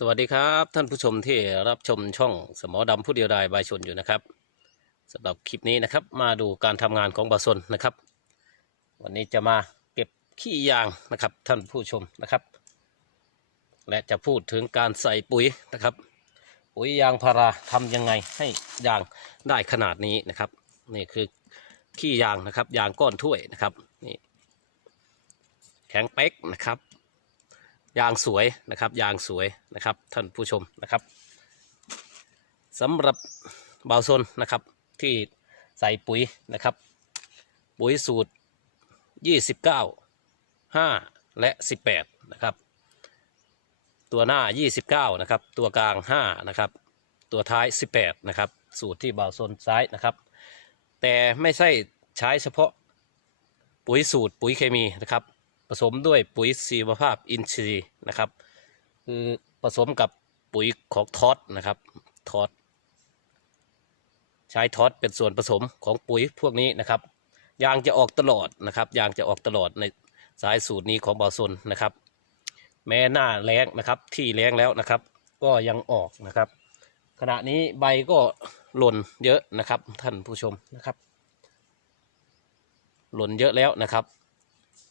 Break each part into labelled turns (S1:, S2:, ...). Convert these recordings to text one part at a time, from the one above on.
S1: สวัสดีครับท่านผู้ชมที่รับชมช่องสมอดำผู้เดียวดายบายชนอยู่นะครับสำหรับคลิปนี้นะครับ มาดูการทำงานของบาซนนะครับ วันนี้จะมาเก็บขี้ยางนะครับ ท่านผู้ชมนะครับ และจะพูดถึงการใส่ปุ๋ยนะครับ ปุ๋ยยางพาราทำยังไงให้ยางได้ขนาดนี้นะครับนี่คือขี้ยางนะครับยางก้อนถ้วยนะครับนี่แข็งเป๊กนะครับ ยางสวยนะครับ ยางสวยนะครับ ท่านผู้ชมนะครับสำหรับเบาวซนนะครับที่ใส่ปุ๋ยนะครับ ปุ๋ยสูตร 29 5 และ 18 นะครับ ตัวหน้า 29 นะครับ ตัวกลาง 5 นะครับ ตัวท้าย 18 นะครับ สูตรที่เบาวซนซ้ายนะครับ แต่ไม่ใช่ใช้เฉพาะปุ๋ยสูตรปุ๋ยเคมีนะครับ ผสมด้วยปุ๋ยชีวภาพอินทรีย์นะครับ คือผสมกับปุ๋ยของทอสนะครับทอสใช้ทอสเป็นส่วนผสมของปุ๋ยพวกนี้นะครับยางจะออกตลอดนะครับยางจะออกตลอดในสายสูตรนี้ของบาซนนะครับ แม้หน้าแรงนะครับที่แรงแล้วนะครับ ก็ยังออกนะครับ ขณะนี้ใบก็หล่นเยอะนะครับ ท่านผู้ชมนะครับ หล่นเยอะแล้วนะครับ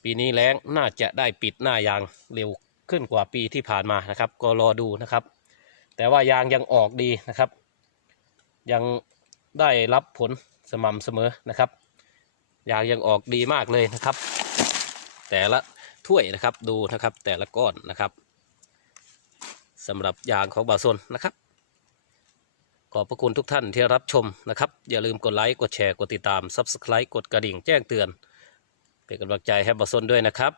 S1: ปีนี้แล้งน่าจะได้ปิดหน้ายางเร็วขึ้นกว่าปีที่ผ่านมานะครับ ก็รอดูนะครับ แต่ว่ายางยังออกดีนะครับ ยังได้รับผลสม่ำเสมอนะครับ ยางยังออกดีมากเลยนะครับ แต่ละถ้วยนะครับดูนะครับแต่ละก้อนนะครับสำหรับยางของบาโซนนะครับ ขอบพระคุณทุกท่านที่รับชมนะครับ อย่าลืมกดไลค์ กดแชร์ กดติดตาม Subscribe กดกระดิ่งแจ้งเตือน เป็นกำลังใจให้บาซนด้วยนะครับ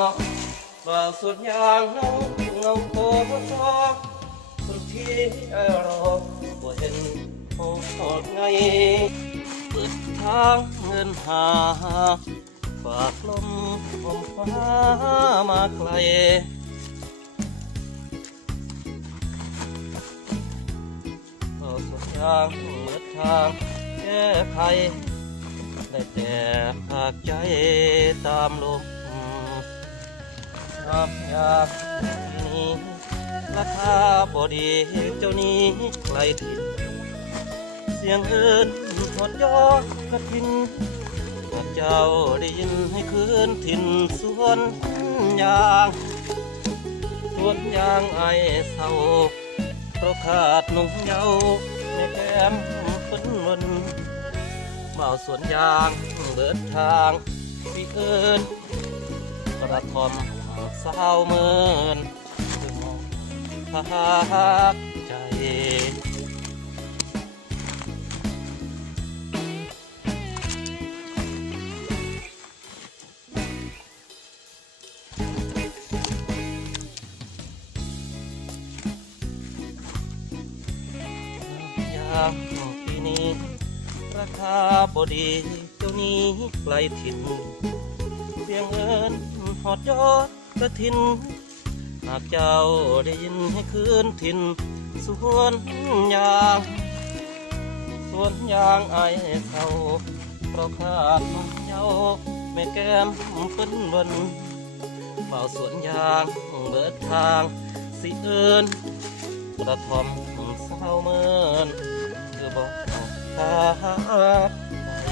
S1: ออบ่าสุดยางเงาเงาโคตรสุดที่รอบ่เห็นโอดไง เปิดทางเงินหา ฝากลมอมฟ้ามาไกลเอาสุดทางเมื่อทางแก้ไขได้แต่หากใจตามลม น้ำอยากนี้ราคาบอดีเจ้านี้ไกลถิ่นเสียงเอินหอนยอกกระทินหากเจ้าได้ยินให้คืนถิ่นสวนยางสวนยางไอเศร้าเพราะขาดหนุ่มเยาว์ในแก้มฝนวันเมาสวนยางเบิดทางพี่เอิญกระทอม สาวเมินพักใจ ยางปีนี้ ราคาบดีเจ้านี้ไกลถิ่นเพียงเอินหอดยอด กระถิน หากเจ้าได้ยินให้คืนถิ่นสวนยางสวนยางไอเศร้าเพราะขาดนมเยาแม่แก้มเปิ้นวันเฝ้าสวนยางเบิดทางสิเอินกระทอมเศร้าเมินคือบอกตาไป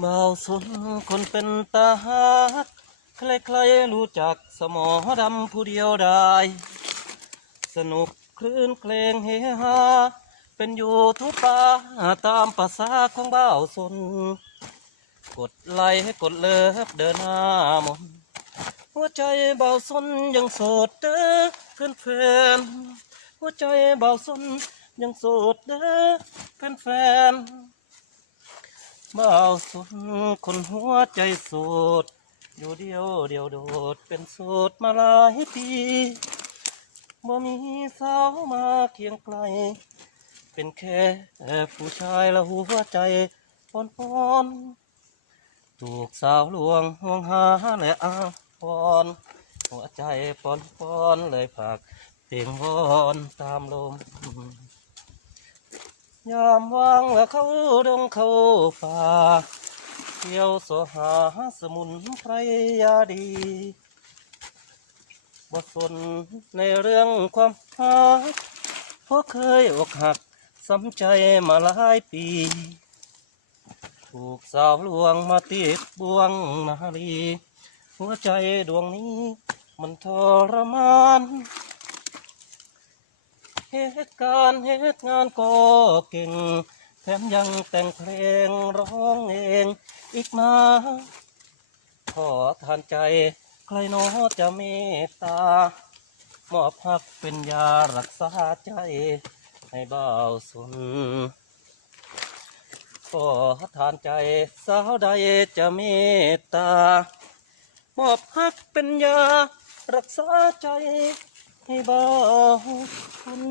S1: เบาสนคนเป็นตาฮักใครๆรู้จักสมอดำผู้เดียวได้ สนุกคลื่นเพลงเฮฮาเป็นอยู่ทุกป่าตามภาษาของเบาสน กดไลค์ให้กดเลิฟเดินหน้ามนหัวใจเบาสนยังโสดเด้อเพื่อนเพื่อนหัวใจเบาสนยังโสดเด้อเพื่อนแฟน ๆบ่าวสนคนหัวใจโสดอยู่เดียวเดียวโดดเป็นโสดมาหลายปีบ่มีสาวมาเคียงไกล เป็นแค่ผู้ชายละหัวใจปอนปอนถูกสาวลวงห่วงหาและอ้างวอนหัวใจปอนปอนเลยผากเพลงวอนตามลม ยามว่างและเข้าดงเข้าป่าเที่ยวสหาสมุนไพรยาดีบ่สนในเรื่องความหักเพราะเคยอกหักสำใจมาหลายปี ถูกสาวลวงมาติดบ่วงนาลี หัวใจดวงนี้มันทรมาน เหตุการณ์เหตุงานก็เก่ง แถมยังแต่งเพลงร้องเองอีกมาขอทานใจ ใครโน้จะเมตตา มอบพักเป็นยารักษาใจ ให้เบาสุนขอทานใจสาวใดจะเมตตามอบพักเป็นยารักษาใจ ให้บอกคุณ